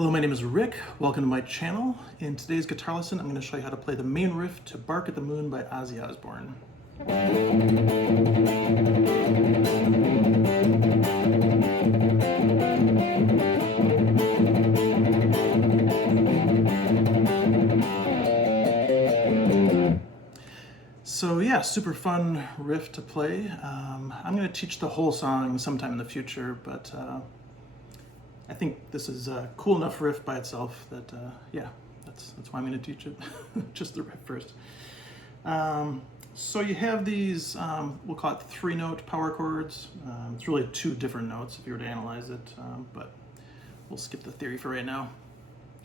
Hello, my name is Rick. Welcome to my channel. In today's guitar lesson, I'm going to show you how to play the main riff to Bark at the Moon by Ozzy Osbourne. So yeah, super fun riff to play. I'm going to teach the whole song sometime in the future, but I think this is a cool enough riff by itself that, yeah, that's why I'm going to teach it, just the riff first. So you have these, we'll call it 3-note power chords. It's really 2 different notes if you were to analyze it, but we'll skip the theory for right now.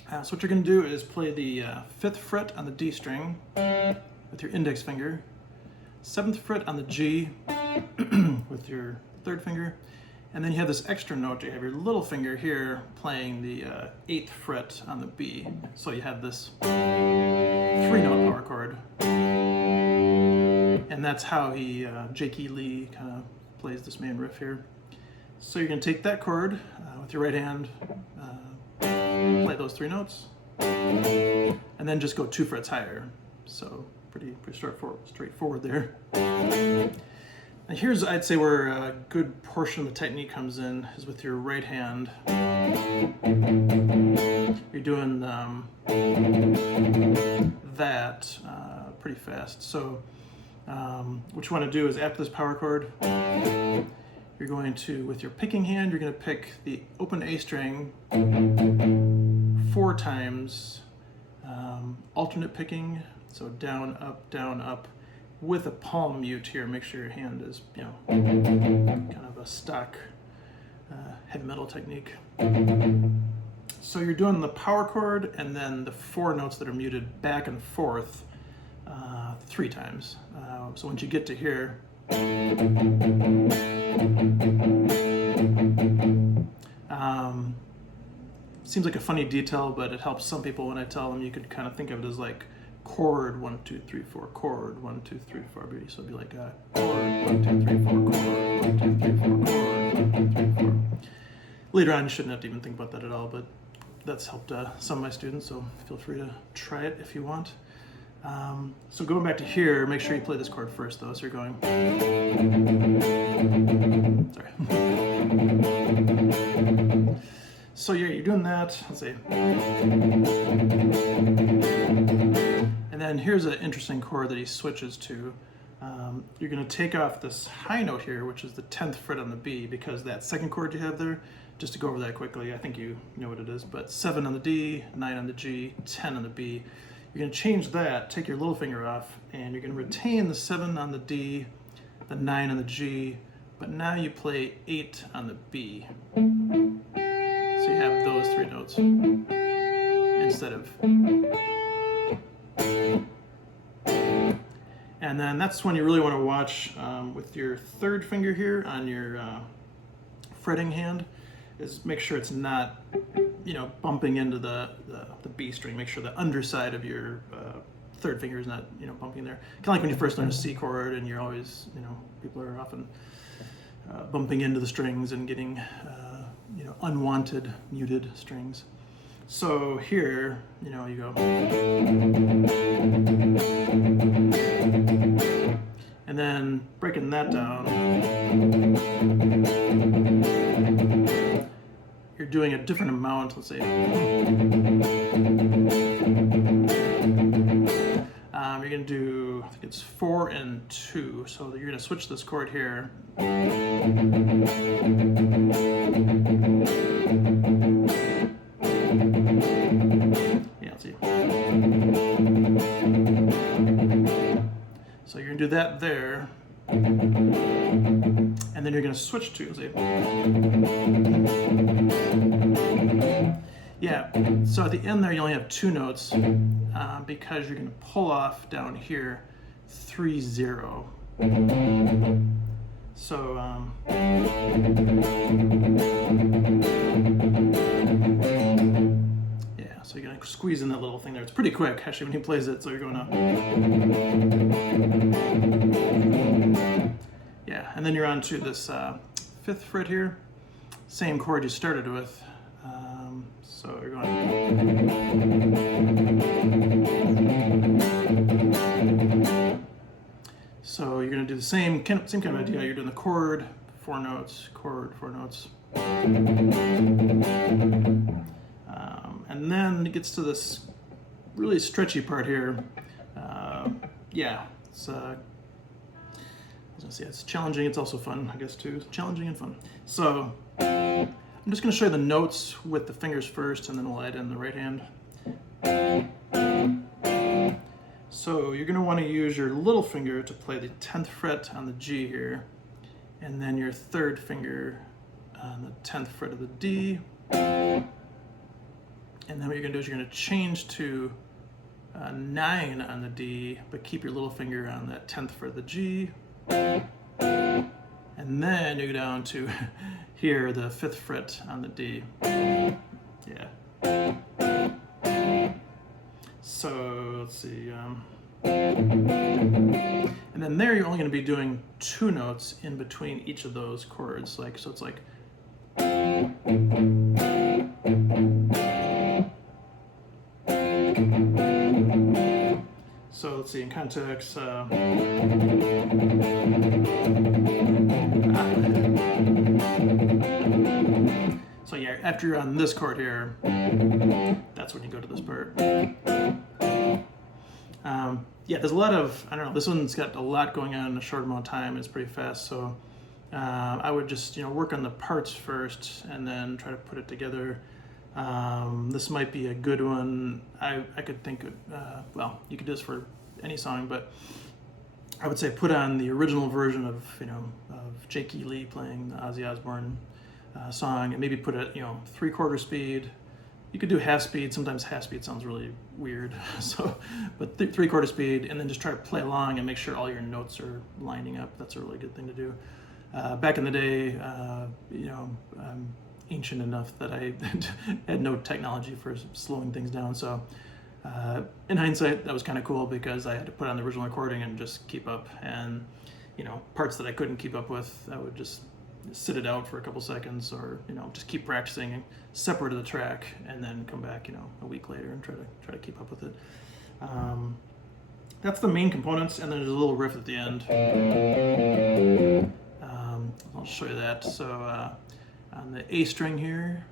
So what you're going to do is play the 5th fret on the D string with your index finger, 7th fret on the G with your 3rd finger, and then you have this extra note. You have your little finger here playing the 8th fret on the B. So you have this 3-note power chord. And that's how Jake E. Lee kind of plays this main riff here. So you're going to take that chord with your right hand, play those 3 notes, and then just go 2 frets higher. So pretty straightforward there. And here's, I'd say, where a good portion of the technique comes in, is with your right hand. You're doing that pretty fast. So what you want to do is, after this power chord, you're going to, with your picking hand, you're going to pick the open A string 4 times, alternate picking, so down, up, with a palm mute here. Make sure your hand is, kind of a stock heavy metal technique. So you're doing the power chord and then the 4 notes that are muted back and forth 3 times. So once you get to here, seems like a funny detail, but it helps some people when I tell them. You could kind of think of it as like chord 1, 2, 3, 4, chord 1, 2, 3, 4. So it'd be like a chord 1, 2, 3, 4, chord 1, 2, 3, 4, chord 1, 2, 3, 4. Later on, you shouldn't have to even think about that at all, but that's helped some of my students, so feel free to try it if you want. So going back to here, make sure you play this chord first, though. So you're going. Sorry. So yeah, you're doing that. Let's see. And then here's an interesting chord that he switches to. You're going to take off this high note here, which is the 10th fret on the B, because that second chord you have there, just to go over that quickly, I think you know what it is, but 7 on the D, 9 on the G, 10 on the B. You're going to change that, take your little finger off, and you're going to retain the 7 on the D, the 9 on the G, but now you play 8 on the B. So you have those 3 notes instead of. And then that's when you really want to watch with your 3rd finger here on your fretting hand, is make sure it's not, bumping into the B string. Make sure the underside of your 3rd finger is not, bumping there. Kind of like when you first learn a C chord, and you're always, people are often bumping into the strings and getting, unwanted muted strings. So here, you go. And then breaking that down, you're doing a different amount, let's say. You're going to do, I think it's 4 and 2, so you're going to switch this chord here. Yeah, let's see. So you're going to do that there. And then you're going to switch to, let's see. Yeah, so at the end there you only have 2 notes because you're going to pull off down here 3, 0. So yeah, so you're going to squeeze in that little thing there. It's pretty quick actually when he plays it, so you're going to. Yeah, and then you're on to this 5th fret here. Same chord you started with. So you're going. So you're going to do the same kind of idea. You're doing the chord, 4 notes, chord, 4 notes. And then it gets to this really stretchy part here. Yeah, it's I was gonna say it's challenging. It's also fun, I guess, too. Challenging and fun. So I'm just gonna show you the notes with the fingers first, and then we'll add in the right hand. So you're gonna want to use your little finger to play the 10th fret on the G here, and then your 3rd finger on the 10th fret of the D. And then what you're gonna do is you're gonna change to 9 on the D, but keep your little finger on that 10th fret of the G. And then you go down to here, the 5th fret on the D. Yeah. So let's see. And then there you're only going to be doing 2 notes in between each of those chords. Like, so it's like. So let's see, in context. So yeah, after you're on this chord here, that's when you go to this part. Yeah, there's a lot of, I don't know, this one's got a lot going on in a short amount of time. It's pretty fast, so I would just, work on the parts first and then try to put it together. This might be a good one. I could think of, well, you could do this for any song, but I would say put on the original version of, of Jake E. Lee playing the Ozzy Osbourne song, and maybe put it, 3/4 speed. You could do half speed. Sometimes half speed sounds really weird. So, but 3/4 speed, and then just try to play along and make sure all your notes are lining up. That's a really good thing to do. Back in the day, I'm ancient enough that I had no technology for slowing things down. So, in hindsight, that was kind of cool because I had to put on the original recording and just keep up. And parts that I couldn't keep up with, I would just sit it out for a couple seconds, or just keep practicing separate of the track, and then come back a week later and try to keep up with it. That's the main components, and then there's a little riff at the end. I'll show you that. So on the A string here,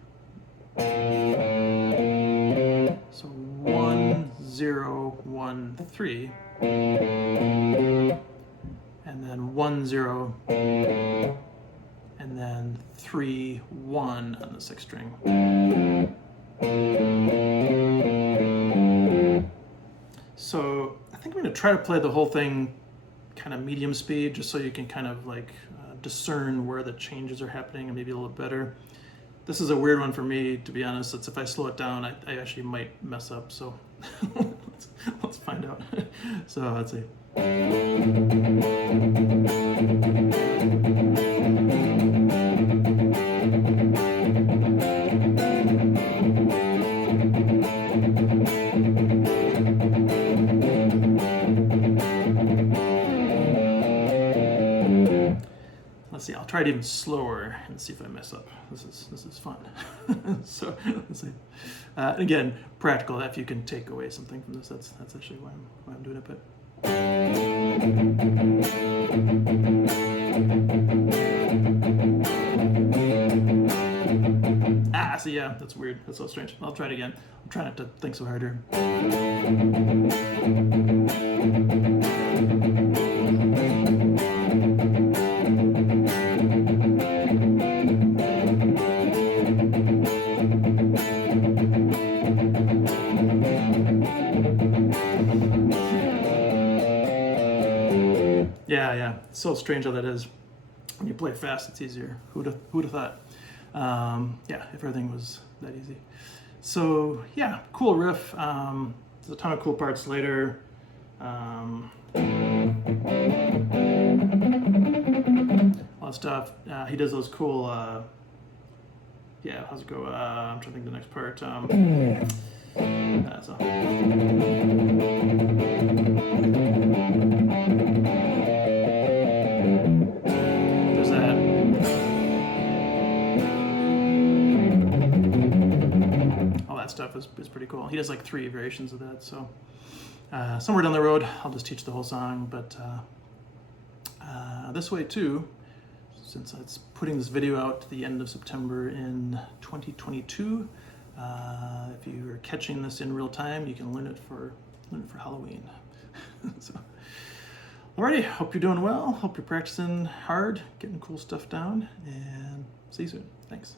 so 1 0 1 3, and then 1 0. And then 3 1 on the 6th string. So I think I'm going to try to play the whole thing kind of medium speed, just so you can kind of discern where the changes are happening, and maybe a little better. This is a weird one for me, to be honest. It's if I slow it down, I actually might mess up. So let's find out. So let's see. Let's see, I'll try it even slower and see if I mess up. This is fun. So let's see. Again, practical. If you can take away something from this, that's actually why I'm doing it. But so yeah, that's weird. That's so strange. I'll try it again. I'm trying not to think so hard here. Yeah. It's so strange how that is. When you play fast, it's easier. Who'd have thought? Yeah, if everything was that easy. So yeah, cool riff. There's a ton of cool parts later. All that stuff. He does those cool. Yeah, how's it go? I'm trying to think of the next part. There's that. that stuff is pretty cool. He does like 3 variations of that, so somewhere down the road I'll just teach the whole song. But this way too, since it's putting this video out at the end of September in 2022, if you are catching this in real time, you can learn it for Halloween. So, alrighty, hope you're doing well. Hope you're practicing hard, getting cool stuff down, and see you soon. Thanks.